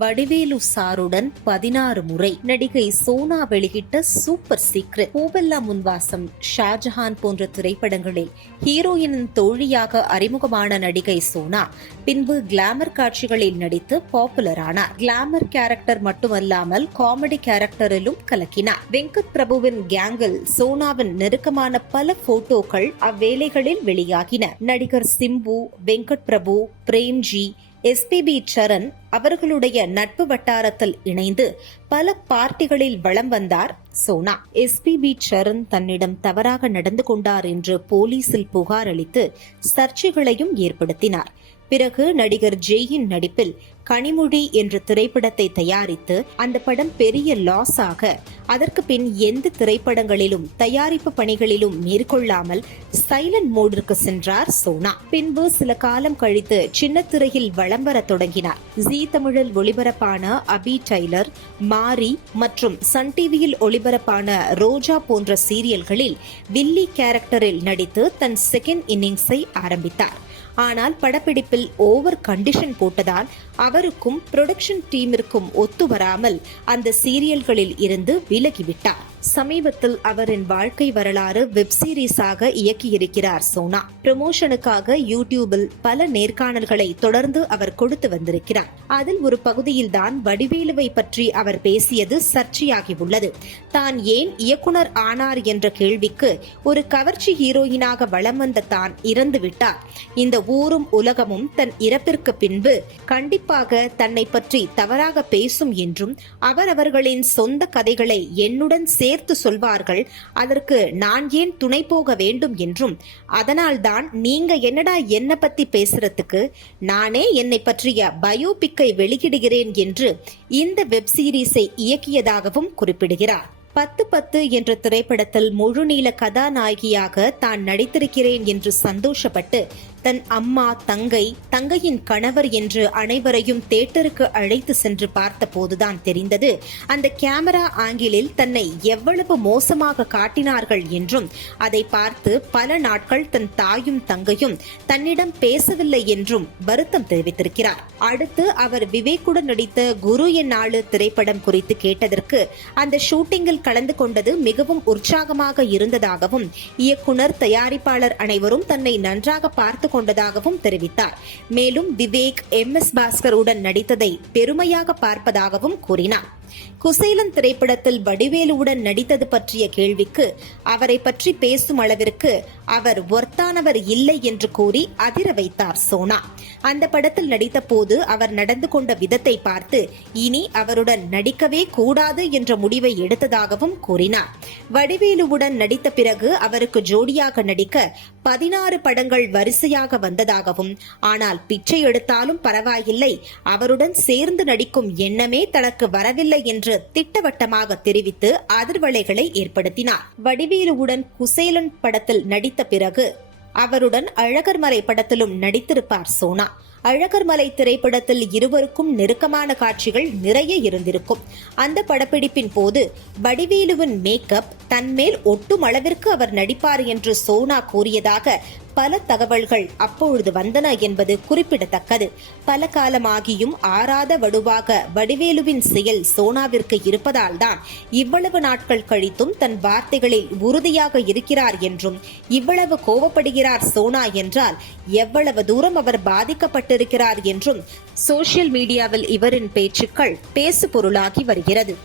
வடிவேலு சாருடன் பதினாறு முறை நடிகை சோனா வெளியிட்ட சூப்பர் சீக்ரெட். பூபெல்லா முன்வாசம் ஷாஜஹான் போன்ற திரைப்படங்களில் ஹீரோயினின் தோழியாக அறிமுகமான நடிகை சோனா பின்பு கிளாமர் காட்சிகளில் நடித்து பாப்புலர் ஆனார். கிளாமர் கேரக்டர் மட்டுமல்லாமல் காமெடி கேரக்டரிலும் கலக்கினார். வெங்கட் பிரபுவின் கேங்கில் சோனாவின் நெருக்கமான பல போட்டோக்கள் அவ்வேளைகளில் வெளியாகின. நடிகர் சிம்பு வெங்கட் பிரபு பிரேம்ஜி எஸ்பிபி சரண் அவர்களுடைய நட்பு வட்டாரத்தில் இணைந்து பல பார்ட்டிகளில் வலம் வந்தார் சோனா. எஸ்பிபி சரண் தன்னிடம் தவறாக நடந்து கொண்டார் என்று போலீசில் புகார் அளித்து சர்ச்சைகளையும் ஏற்படுத்தினார். பிறகு நடிகர் ஜெயின் நடிப்பில் கனிமொழி என்ற திரைப்படத்தை தயாரித்து அந்த படம் பெரிய லாஸ் ஆக அதற்கு பின் எந்த திரைப்படங்களிலும் தயாரிப்பு பணிகளிலும் மேற்கொள்ளாமல் சைலண்ட் மோடிற்கு சென்றார் சோனா. பின்பு சில காலம் கழித்து சின்ன திரையில் வலம் வர தொடங்கினார். ஜி தமிழில் ஒளிபரப்பான அபி டைலர் மாரி மற்றும் சன் டிவியில் ஒளிபரப்பான ரோஜா போன்ற சீரியல்களில் வில்லி கேரக்டரில் நடித்து தன் செகண்ட் இன்னிங்ஸை ஆரம்பித்தார். ஆனால் படப்பிடிப்பில் ஓவர் கண்டிஷன் போட்டதால் அவருக்கும் புரொடக்ஷன் டீமிற்கும் ஒத்து வராமல் அந்த சீரியல்களில் இருந்து விலகிவிட்டார். சமீபத்தில் அவரின் வாழ்க்கை வரலாறு வெப் சீரிஸாக இயக்கியிருக்கிறார் சோனா. ப்ரமோஷனுக்காக யூடியூபில் பல நேர்காணல்களை தொடர்ந்து அவர் கொடுத்து வந்திருக்கிறார். அதில் ஒரு பகுதியில் தான் வடிவேலுவை பற்றி அவர் பேசியது சர்ச்சையாகி உள்ளது. தான் ஏன் இயக்குனர் ஆனார் என்ற கேள்விக்கு ஒரு கவர்ச்சி ஹீரோயினாக வளம் வந்த தான் இறந்து விட்டார். இந்த ஊரும் உலகமும் தன் இறப்பிற்கு பின்பு கண்டிப்பாக தன்னை பற்றி தவறாக பேசும் என்றும் அவரவர்களின் சொந்த கதைகளை என்னுடன் சேர்த்து சொல்வார்கள் அதற்கு நான் ஏன் துணை போக வேண்டும் என்றும் அதனால்தான் நீங்க என்னடா என்ன பத்தி பேசுறதுக்கு? நானே என்னை பற்றிய பயோபிக்கை வெளியிடுகிறேன் என்று இந்த வெப் சீரிஸை இயக்கியதாகவும் குறிப்பிடுகிறார். பத்து பத்து என்ற திரைப்படத்தில் முழுநீள கதாநாயகியாக தான் நடித்திருக்கிறேன் என்று சந்தோஷப்பட்டு தன் அம்மா தங்கை தங்கையின் கணவர் என்று அனைவரையும் தேட்டருக்கு அழைத்து சென்று பார்த்தபோதுதான் தெரிந்தது. அந்த கேமரா ஆங்கிலில் தன்னை எவ்வளவு மோசமாக காட்டினார்கள் என்றும் அதை பார்த்து பல நாட்கள் தன் தாயும் தங்கையும் தன்னிடம் பேசவில்லை என்றும் வருத்தம் தெரிவித்திருக்கிறார். அடுத்து அவர் விவேக்குடன் நடித்த குரு என் நாளு திரைப்படம் குறித்து கேட்டதற்கு அந்த ஷூட்டிங்கில் கலந்து கொண்டது மிகவும் உற்சாகமாக இருந்ததாகவும் இயக்குனர் தயாரிப்பாளர் அனைவரும் தன்னை நன்றாக பார்த்து கொண்டதாகவும் தெரிவித்தார். மேலும் விவேக் எம் எஸ் பாஸ்கர் உடன் நடித்ததை பெருமையாக பார்ப்பதாகவும் கூறினார். குசேலன் திரைப்படத்தில் வடிவேலுவுடன் நடித்தது பற்றிய கேள்விக்கு அவரை பற்றி பேசும் அளவிற்கு அவர் ஒர்த்தானவர் இல்லை என்று கூறி அதிர வைத்தார் சோனா. அந்த படத்தில் நடித்த போது அவர் நடந்து கொண்ட விதத்தை பார்த்து இனி அவருடன் நடிக்கவே கூடாது என்ற முடிவை எடுத்ததாகவும் கூறினார். வடிவேலுவுடன் நடித்த பிறகு அவருக்கு ஜோடியாக நடிக்க பதினாறு படங்கள் வரிசையாக வந்ததாகவும் ஆனால் பிச்சை எடுத்தாலும் பரவாயில்லை அவருடன் சேர்ந்து நடிக்கும் எண்ணமே தனக்கு வரவில்லை என்று திட்டவட்டமாக தெரிவித்து அதிர்வலைகளை ஏற்படுத்தினார். வடிவேலுவுடன் குசேலன் படத்தில் நடித்த பிறகு அவருடன் அழகர்மலை படத்திலும் நடித்திருப்பார் சோனா. அழகர்மலை திரைப்படத்தில் இருவருக்கும் நெருக்கமான காட்சிகள் நிறைய இருந்திருக்கும். அந்த படப்பிடிப்பின் போது வடிவேலுவின் மேக்கப் தன்மேல் ஒட்டும் அளவிற்கு அவர் நடிப்பார் என்று சோனா கூறியதாக பல தகவல்கள் அப்பொழுது வந்தன என்பது குறிப்பிடத்தக்கது. பல காலமாகியும் ஆறாத வடுவாக வடிவேலுவின் செயல் சோனாவிற்கு இருப்பதால்தான் இவ்வளவு நாட்கள் கழித்தும் தன் வார்த்தைகளில் உறுதியாக இருக்கிறார் என்றும் இவ்வளவு கோவப்படுகிறார் சோனா என்றால் எவ்வளவு தூரம் அவர் பாதிக்கப்பட்டிருக்கிறார் என்றும் சோசியல் மீடியாவில் இவரின் பேச்சுக்கள் பேசு பொருளாகி வருகிறது.